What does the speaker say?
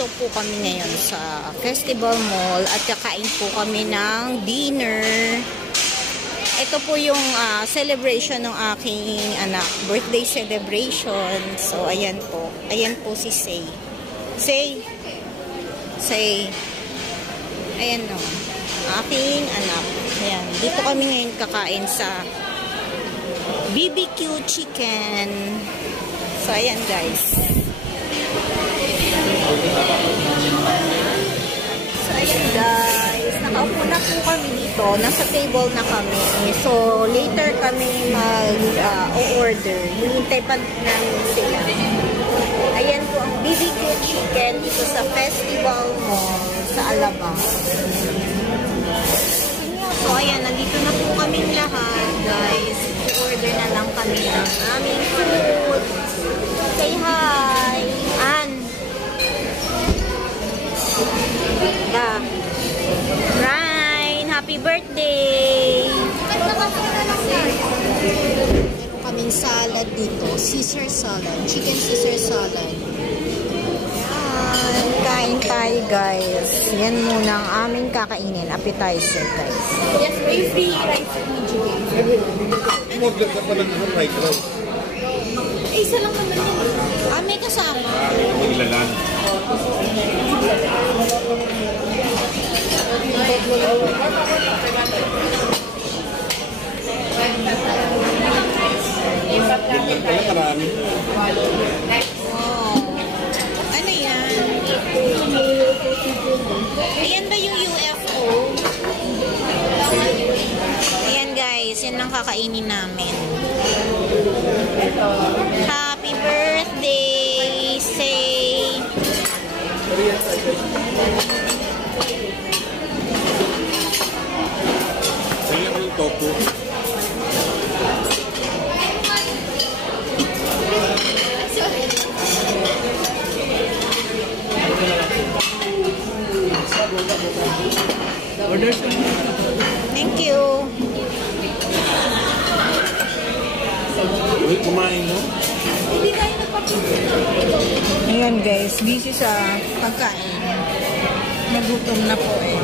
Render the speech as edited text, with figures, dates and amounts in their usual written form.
nandito po kami ngayon sa Festival Mall at kakain po kami ng dinner. Ito po yung celebration ng aking anak, birthday celebration. So ayan po. Ayan po si Say. Say. Ayan o. Aking anak. Ayan. Dito kami ngayon kakain sa BBQ chicken. So ayan guys. So ayan guys. Nakaupo na po kami dito. Nasa table na kami. So later kami mag-order. Hinintay pa namin sila. Ayan po ang BBQ chicken dito sa Festival Mall sa Alabang. So ayan, nandito na po kami lahat guys. I-order na lang kami ng aming food. Say hi! Ann! Ryan! Happy birthday! Meron kaming salad dito. Caesar salad. Chicken Caesar salad. Ayan. Kain tayo guys. Yan muna ang aming kakainin. Appetizer guys. Yes, may free rice and chicken. Umorder ka pa ng fried rice. Isa lang naman yun. May kasama. Maglalan. Ganyan pala karami. Wow. Ano yan? Ayan ba yung UFO? Ayan guys, yan ang kakainin namin. Happy birthday, Say! Ayan yung tofu. Thank you. Uy, kumain mo? Hindi tayo nagpapit. Ayan guys, busy sa pagkain. Nagutom na po eh.